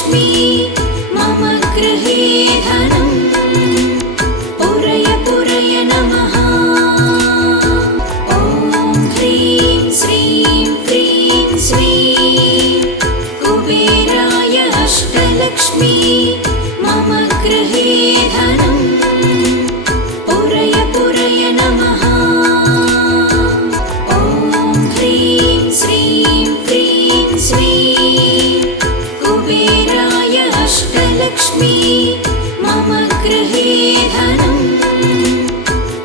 अष्टलक्ष्मी मम गृहे धनम् पुरय पुरय नमः। ॐ ह्रीं श्रीं क्रीं श्रीं कुबेराय अष्टलक्ष्मी मम गृहे धनम् पुरय पुरय नमः। ॐ ह्रीं श्रीं क्रीं श्रीं कुबेराय अष्टलक्ष्मी मम गृहे धनम्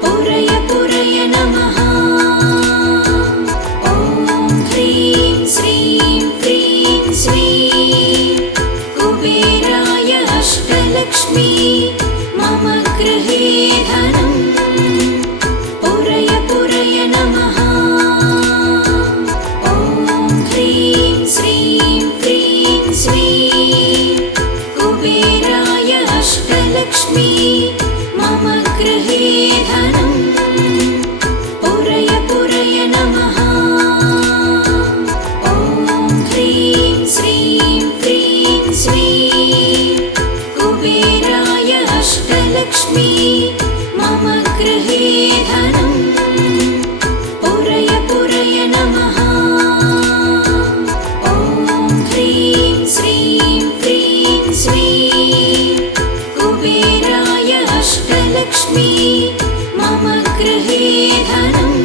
पुरय पुरय नमः। ॐ ह्रीं श्रीं क्रीं श्रीं कुबेराय अष्टलक्ष्मी मम गृहे धनम् पुरय पुरय नमः। ॐ ह्रीं श्रीं क्रीं श्रीं कुबेराय अष्टलक्ष्मी मम गृहे धनम् पुरय पुरय नमः। ॐ ह्रीं श्रीं क्रीं श्रीं कुबेराय अष्टलक्ष्मी मम गृहे धनम् पुरय पुरय नमः। ॐ ह्रीं श्रीं क्रीं श्रीं कुबेराय अष्टलक्ष्मी मम गृहे धनम्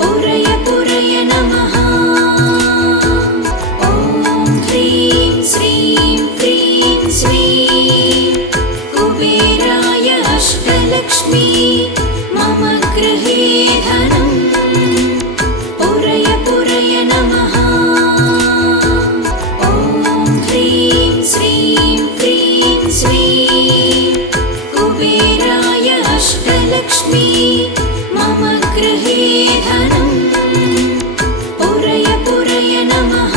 पुरय पुरय नमः। ॐ ह्रीं श्रीं क्रीं श्रीं कुबेराय अष्टलक्ष्मी मम गृहे धनम् पुरय पुरय नमः। ॐ ह्रीं श्रीं क्रीं श्रीं कुबेराय अष्टलक्ष्मी मम गृहे धनम् पुरय पुरय नमः।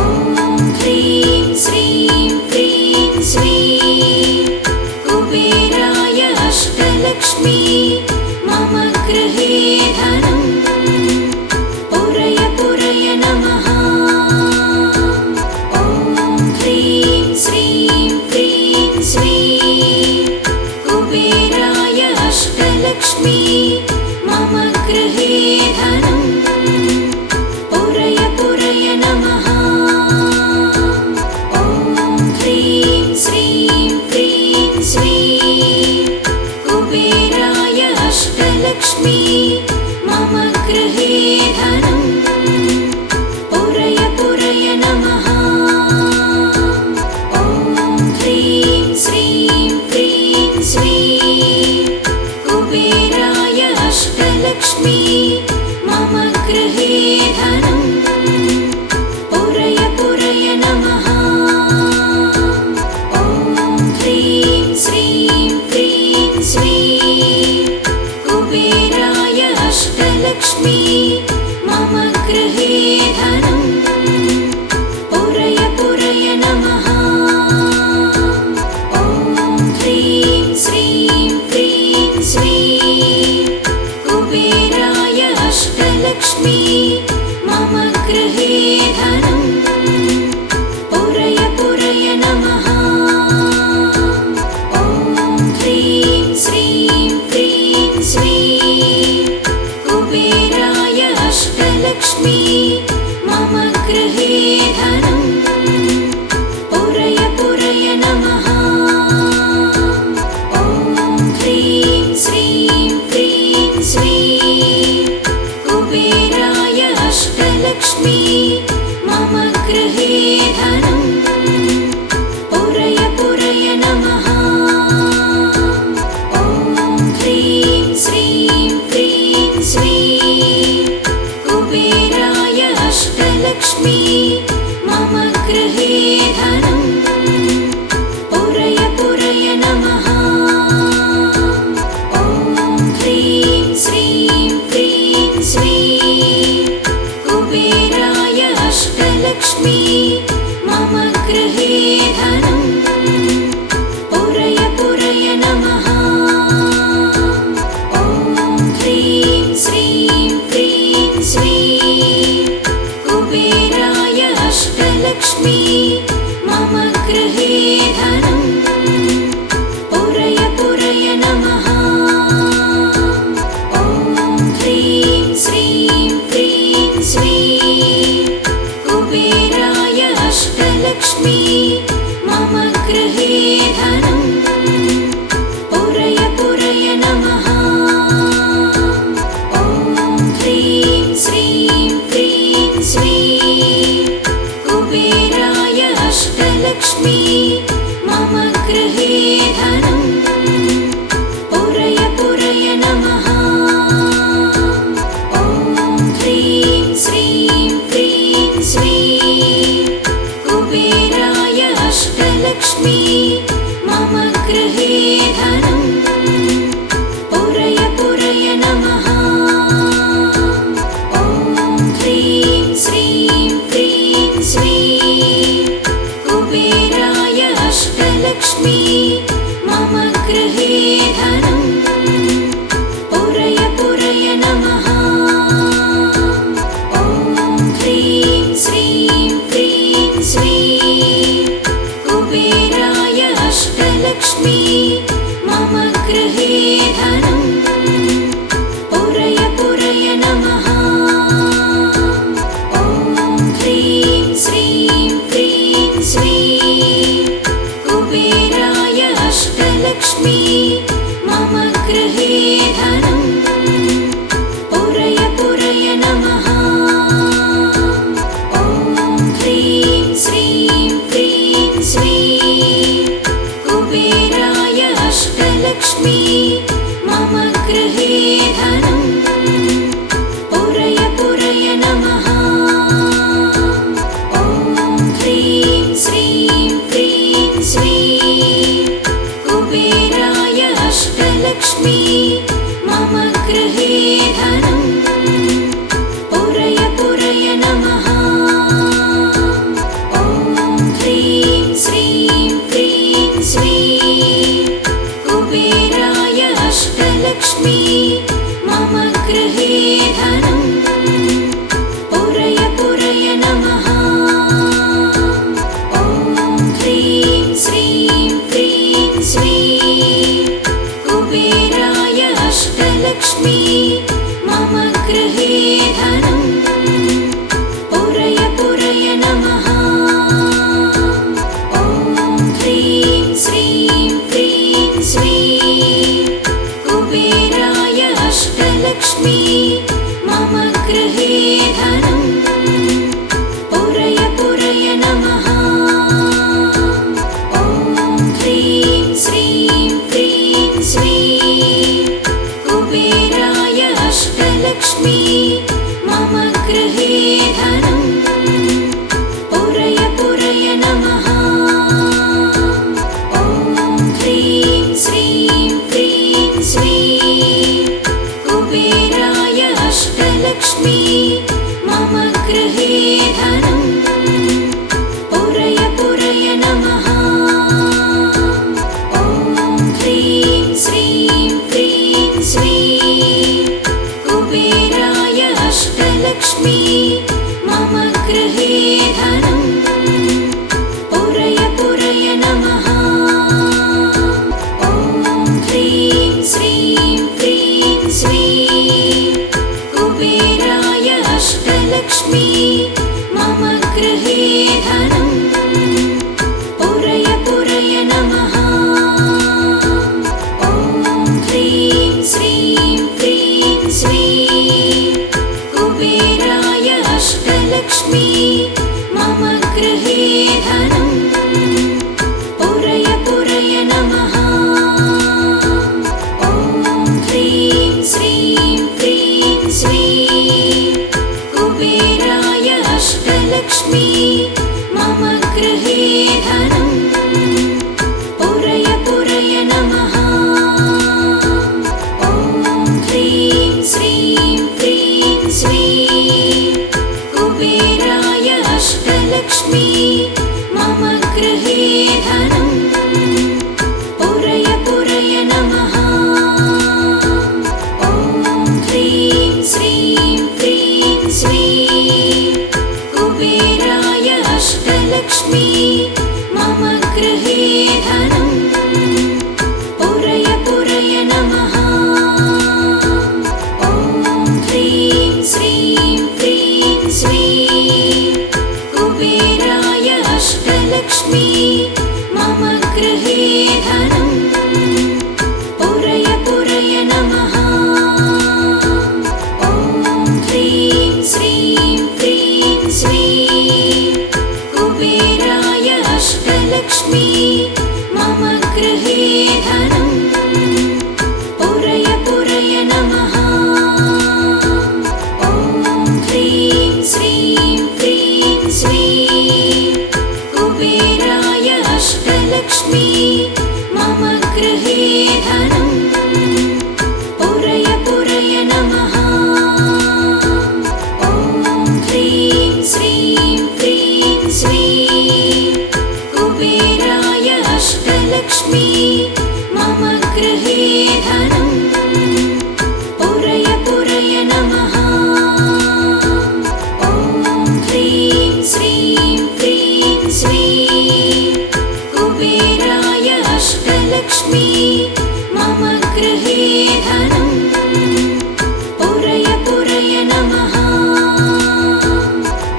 ॐ ह्रीं श्रीं क्रीं श्रीं कुबेराय अष्टलक्ष्मी मम गृहे धनम् पुरय पुरय नमः। ॐ ह्रीं श्रीं क्रीं श्रीं कुबेराय अष्टलक्ष्मी मम गृहे धनम् पुरय पुरय नमः। ॐ ह्रीं श्रीं क्रीं श्रीं कुबेराय अष्टलक्ष्मी मम गृहे धनम् पुरय पुरय नमः। ॐ ह्रीं श्रीं क्रीं श्रीं कुबेराय अष्टलक्ष्मी मम गृहे धनम् पुरय पुरय नमः। ॐ ह्रीं श्रीं क्रीं श्रीं कुबेराय अष्टलक्ष्मी मम गृहे धनम् पुरय पुरय नमः। ॐ ह्रीं श्रीं क्रीं श्रीं कुबेराय अष्टलक्ष्मी मम गृहे धनम् पुरय पुरय नमः। ॐ ह्रीं श्रीं क्रीं श्रीं कुबेराय अष्टलक्ष्मी मम गृहे धनम् पुरय पुरय नमः। ॐ ह्रीं श्रीं क्रीं श्रीं कुबेराय अष्टलक्ष्मी मम गृहे धनम् पुरय पुरय नमः। ॐ ह्रीं श्रीं क्रीं श्रीं कुबेराय अष्टलक्ष्मी मम गृहे धनम् पुरय पुरय नमः। ॐ ह्रीं श्रीं क्रीं श्रीं कुबेराय अष्टलक्ष्मी मम गृहे धनम् पुरय पुरय नमः। ॐ ह्रीं श्रीं क्रीं श्रीं कुबेराय अष्टलक्ष्मी मम गृहे धनम् पुरय पुरय नमः। ॐ ह्रीं श्रीं क्रीं श्रीं कुबेराय अष्टलक्ष्मी मम गृहे धनम् पुरय पुरय नमः। ॐ ह्रीं श्रीं क्रीं श्रीं कुबेराय अष्टलक्ष्मी मम गृहे धनम् पुरय पुरय नमः। ॐ ह्रीं श्रीं क्रीं श्रीं कुबेराय अष्टलक्ष्मी मम गृहे धनम् पुरय पुरय नमः। ॐ ह्रीं श्रीं क्रीं श्रीं कुबेराय अष्टलक्ष्मी मम गृहे धनम् पुरय पुरय नमः। ॐ ह्रीं श्रीं क्रीं श्रीं कुबेराय अष्टलक्ष्मी मम गृहे धनम् पुरय पुरय नमः। ॐ ह्रीं श्रीं क्रीं श्रीं कुबेराय अष्टलक्ष्मी मम गृहे धनम् पुरय पुरय नमः। ॐ ह्रीं श्रीं क्रीं श्रीं कुबेराय अष्टलक्ष्मी मम गृहे धनम् पुरय पुरय नमः। ॐ ह्रीं श्रीं क्रीं श्रीं कुबेराय अष्टलक्ष्मी मम गृहे धनम् पुरय पुरय नमः। ॐ ह्रीं श्रीं क्रीं श्रीं कुबेराय अष्टलक्ष्मी मम गृहे धनम् पुरय पुरय नमः। ॐ ह्रीं श्रीं क्रीं श्रीं कुबेराय अष्टलक्ष्मी मम गृहे धनम् पुरय पुरय नमः। ॐ ह्रीं श्रीं क्रीं श्रीं कुबेराय अष्टलक्ष्मी मम गृहे धनम् पुरय पुरय नमः। ॐ ह्रीं श्रीं क्रीं श्रीं कुबेराय अष्टलक्ष्मी मम गृहे धनम् पुरय पुरय नमः। ॐ ह्रीं श्रीं क्रीं श्रीं कुबेराय अष्टलक्ष्मी मम गृहे धनम् पुरय पुरय नमः। ॐ ह्रीं श्रीं क्रीं श्रीं कुबेराय अष्टलक्ष्मी मम गृहे धनम् पुरय पुरय नमः। ॐ ह्रीं श्रीं क्रीं श्रीं कुबेराय अष्टलक्ष्मी मम गृहे धनम् पुरय पुरय नमः। ॐ ह्रीं श्रीं क्रीं श्रीं कुबेराय अष्टलक्ष्मी मम गृहे धनम् पुरय पुरय नमः।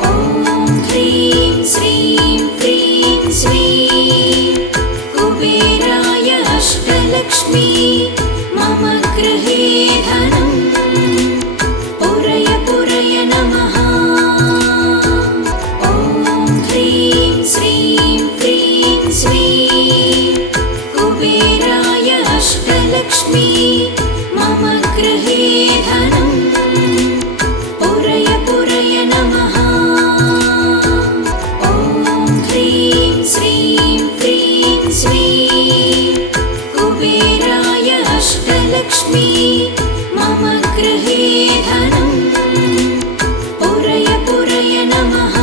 ॐ ह्रीं श्रीं क्रीं श्रीं कुबेराय अष्टलक्ष्मी मम गृहे धनम् पुरय पुरय नमः। ॐ ह्रीं श्रीं क्रीं श्रीं कुबेराय अष्टलक्ष्मी मम अष्टलक्ष्मी मम गृहे धनं पुरय पुरय नमः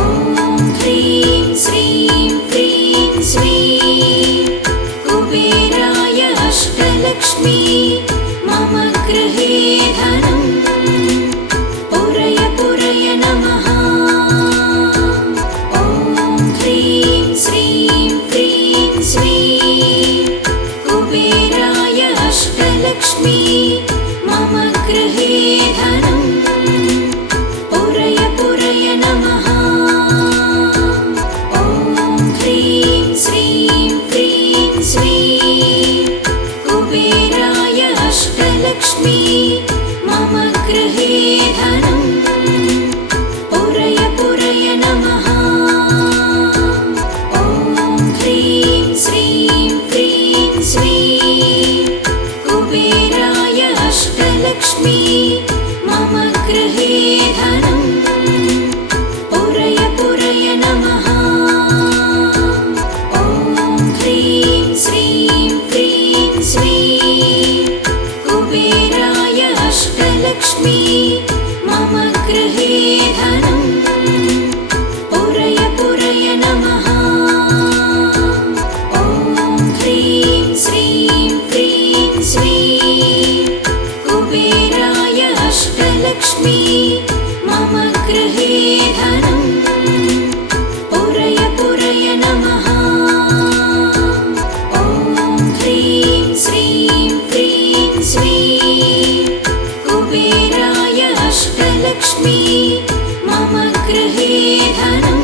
ॐ ह्रीं श्रीं क्रीं श्रीं कुबेराय अष्टलक्ष्मी मम गृहे धनं पुरय पुरय नमः ॐ ह्रीं श्रीं क्रीं श्रीं कुबेराय अष्टलक्ष्मी मम गृहे धनं पुरय पुरय नमः ॐ ह्रीं श्रीं क्रीं श्रीं कुबेराय अष्टलक्ष्मी मम गृहे धनं पुरय पुरय नमः ॐ ह्रीं श्रीं क्रीं श्रीं कुबेराय अष्टलक्ष्मी मम गृहे धनं पुरय पुरय नमः ॐ ह्रीं श्रीं क्रीं श्रीं कुबेराय अष्टलक्ष्मी मम गृहे धनं पुरय पुरय नमः ॐ ह्रीं श्रीं क्रीं श्रीं कुबेराय अष्टलक्ष्मी मम गृहे धनं पुरय पुरय नमः ॐ ह्रीं श्रीं क्रीं श्रीं कुबेराय अष्टलक्ष्मी मम गृहे धनं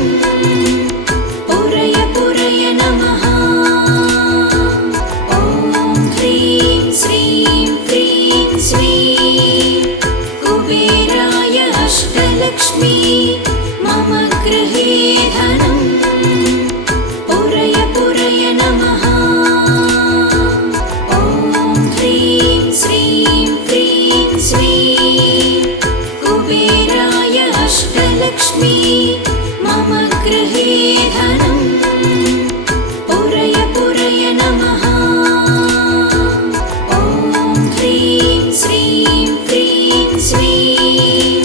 पुरय पुरय नमः ॐ ह्रीं श्रीं क्रीं श्रीं कुबेराय अष्टलक्ष्मी मम गृहे धनं पुरय पुरय नमः ॐ ह्रीं श्रीं क्रीं श्रीं कुबेराय अष्टलक्ष्मी मम गृहे धनं पुरय पुरय नमः ॐ ह्रीं श्रीं क्रीं श्रीं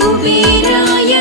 कुबेराय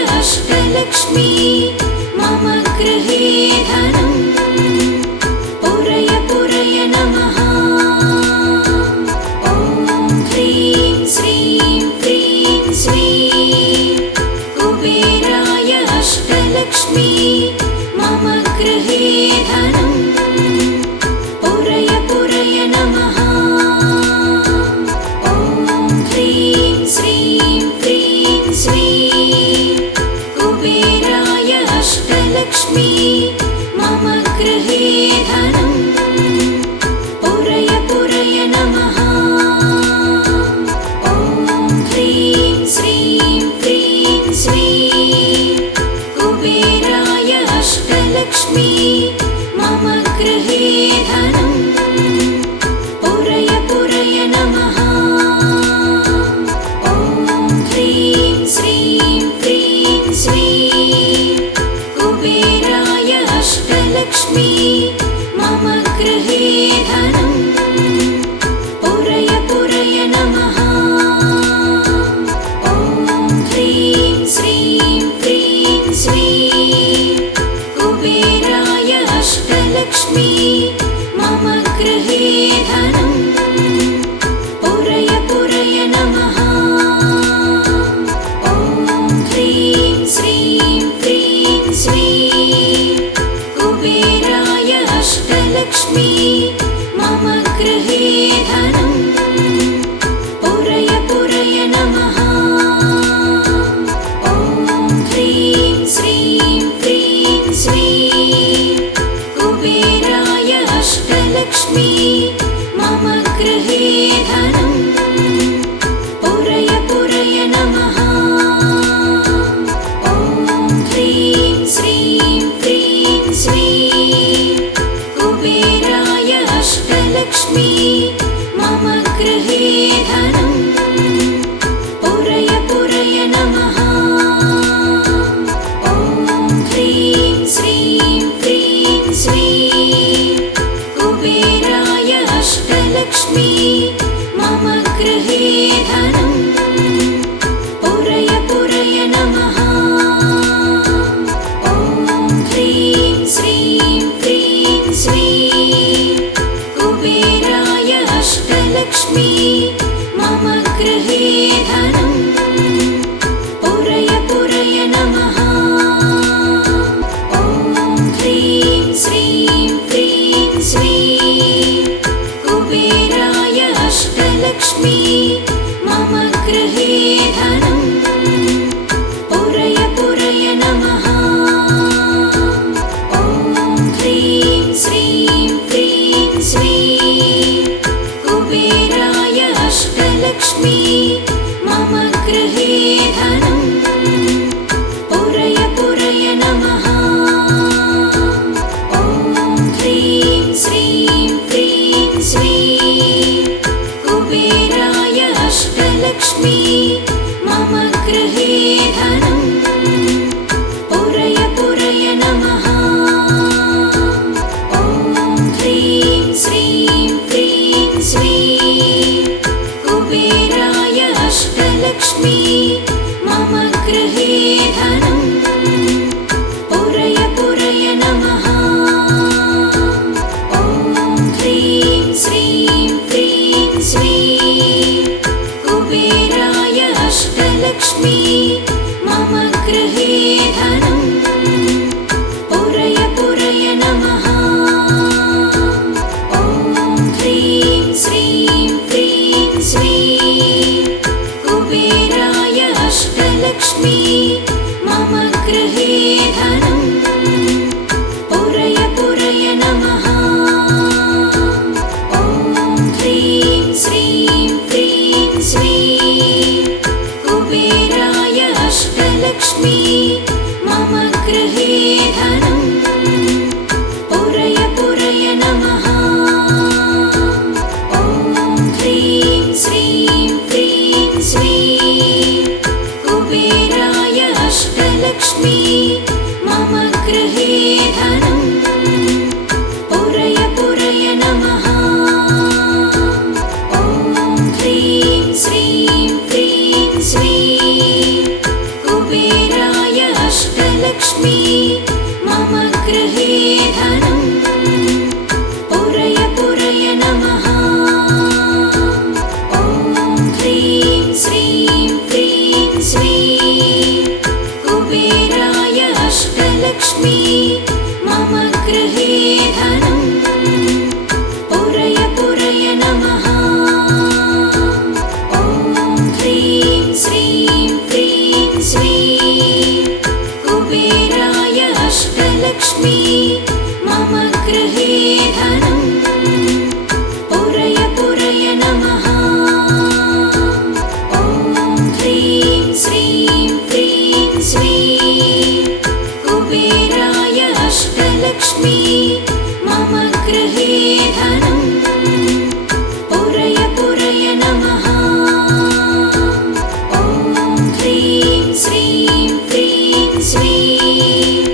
अष्टलक्ष्मी मम गृहे धनं पुरय पुरय नमः। ॐ ह्रीं श्रीं क्रीं श्रीं कुबेराय अष्टलक्ष्मी मम गृहे धनं पुरय पुरय नमः। ॐ ह्रीं श्रीं क्रीं श्रीं कुबेराय अष्टलक्ष्मी मम गृहे धनं पुरय पुरय नमः। ॐ ह्रीं श्रीं क्रीं श्रीं कुबेराय अष्टलक्ष्मी मम गृहे धनं पुरय पुरय नमः। ॐ ह्रीं श्रीं क्रीं श्रीं कुबेराय अष्टलक्ष्मी मम गृहे धनं पुरय पुरय नमः। ॐ ह्रीं श्रीं क्रीं श्रीं कुबेराय अष्टलक्ष्मी मम गृहे धनं पुरय पुरय नमः। ॐ ह्रीं श्रीं क्रीं श्रीं कुबेराय अष्टलक्ष्मी मम गृहे धनं पुरय पुरय नमः। ॐ ह्रीं श्रीं क्रीं श्रीं कुबेराय अष्टलक्ष्मी मम गृहे धनं पुरय पुरय नमः। ॐ ह्रीं श्रीं क्रीं श्रीं कुबेराय अष्टलक्ष्मी मम गृहे धनं पुरय पुरय नमः। ॐ ह्रीं श्रीं क्रीं श्रीं कुबेराय अष्टलक्ष्मी मम गृहे धनं पुरय पुरय नमः। ॐ ह्रीं श्रीं क्रीं श्रीं कुबेराय अष्टलक्ष्मी मम गृहे धनं पुरय पुरय नमः। ॐ ह्रीं श्रीं क्रीं श्रीं कुबेराय अष्टलक्ष्मी मम गृहे धनं पुरय पुरय नमः। ॐ ह्रीं श्रीं क्रीं श्रीं कुबेराय अष्टलक्ष्मी मम गृहे धनं पुरय पुरय नमः। ॐ ह्रीं श्रीं क्रीं श्रीं कुबेराय अष्टलक्ष्मी मम गृहे धनं पुरय पुरय नमः। ॐ ह्रीं श्रीं क्रीं श्रीं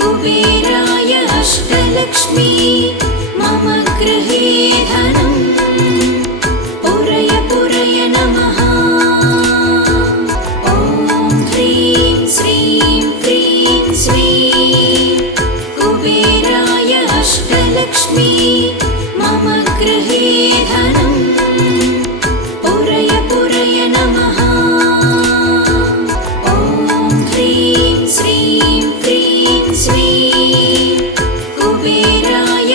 कुबेराय अष्टलक्ष्मी मम गृहे धनं पुरय पुरय नमः। ॐ ह्रीं श्रीं क्रीं श्रीं कुबेराय अष्टलक्ष्मी मम गृहे धनं पुरय पुरय नमः। ॐ ह्रीं श्रीं क्रीं श्रीं कुबेराय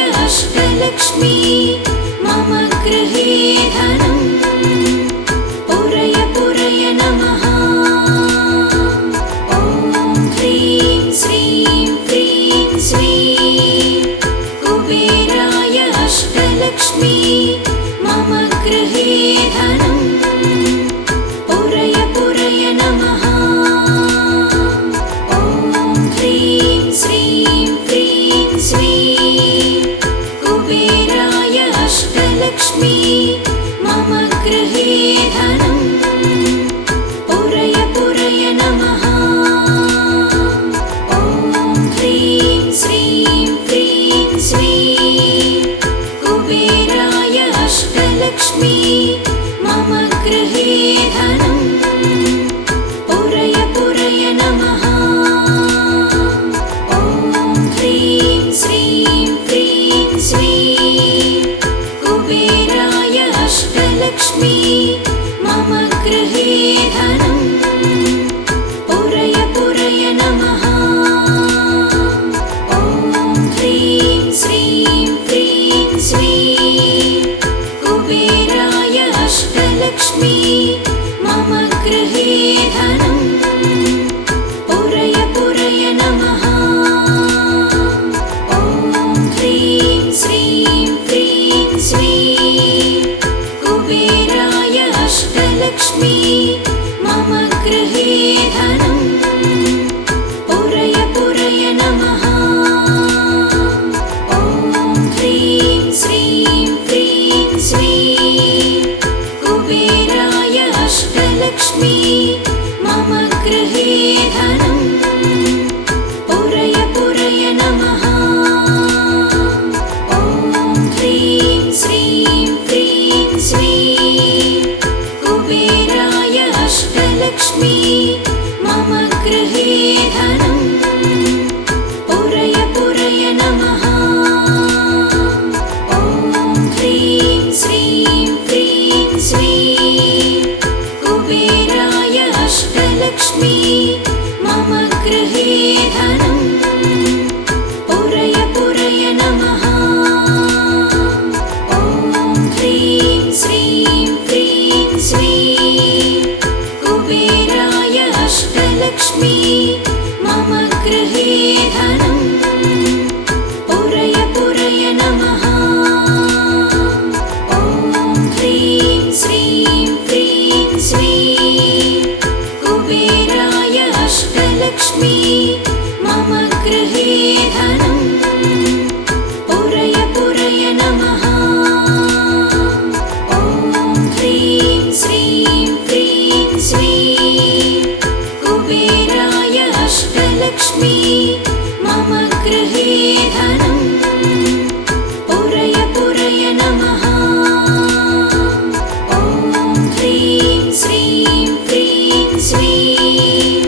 अष्टलक्ष्मी मम गृहे धनं पुरय पुरय नमः। ॐ ह्रीं श्रीं क्रीं श्रीं कुबेराय अष्टलक्ष्मी मम गृहे धनं पुरय पुरय नमः। ॐ ह्रीं श्रीं क्रीं श्रीं कुबेराय अष्टलक्ष्मी मम गृहे धनं पुरय पुरय नमः। ॐ ह्रीं श्रीं क्रीं श्रीं कुबेराय अष्टलक्ष्मी मम गृहे धनं पुरय पुरय नमः। ॐ ह्रीं श्रीं क्रीं श्रीं कुबेराय अष्टलक्ष्मी मम गृहे धनं पुरय पुरय नमः। ॐ ह्रीं श्रीं क्रीं श्रीं कुबेराय अष्टलक्ष्मी मम गृहे धनं पुरय पुरय नमः। ॐ ह्रीं श्रीं क्रीं श्रीं कुबेराय अष्टलक्ष्मी मम गृहे धनं पुरय पुरय नमः। ॐ ह्रीं श्रीं क्रीं श्रीं कुबेराय अष्टलक्ष्मी मम गृहे धनं पुरय पुरय नमः। ॐ ह्रीं श्रीं क्रीं श्रीं कुबेराय अष्टलक्ष्मी मम गृहे धनं पुरय पुरय नमः। ॐ ह्रीं श्रीं क्रीं श्रीं कुबेराय अष्टलक्ष्मी मम गृहे धनं पुरय पुरय नमः। ॐ ह्रीं श्रीं क्रीं श्रीं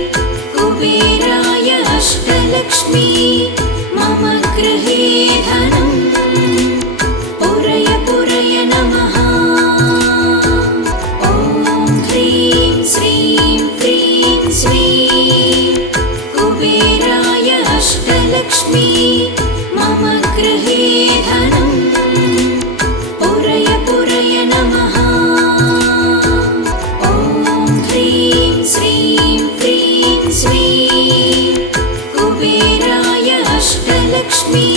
कुबेराय अष्टलक्ष्मी मम गृहे धनं पुरय पुरय नमः। ॐ ह्रीं श्रीं क्रीं श्रीं कुबेराय अष्टलक्ष्मी मम गृहे धनं पुरय पुरय नमः। ॐ ह्रीं श्रीं क्रीं श्रीं कुबेराय अष्टलक्ष्मी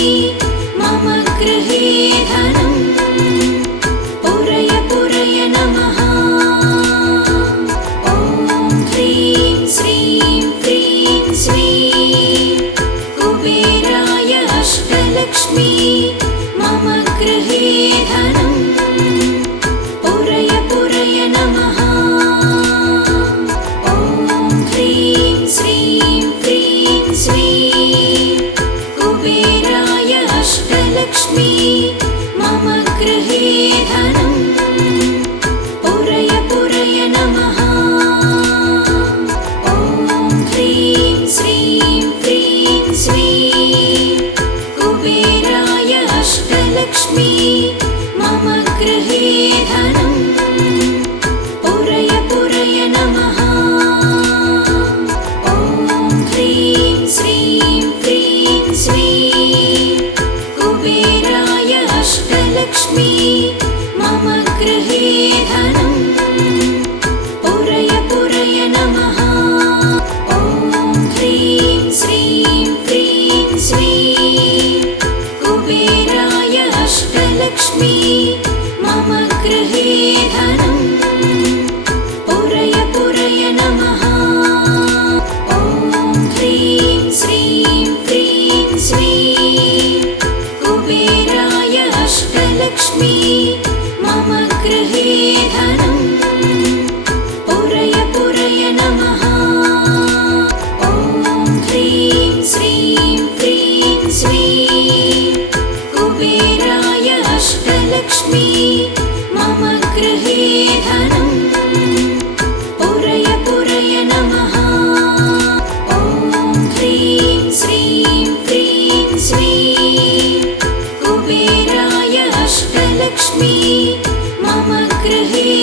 मम गृहे धनं पुरय पुरय नमः। ॐ ह्रीं श्रीं क्रीं श्रीं कुबेराय गृहे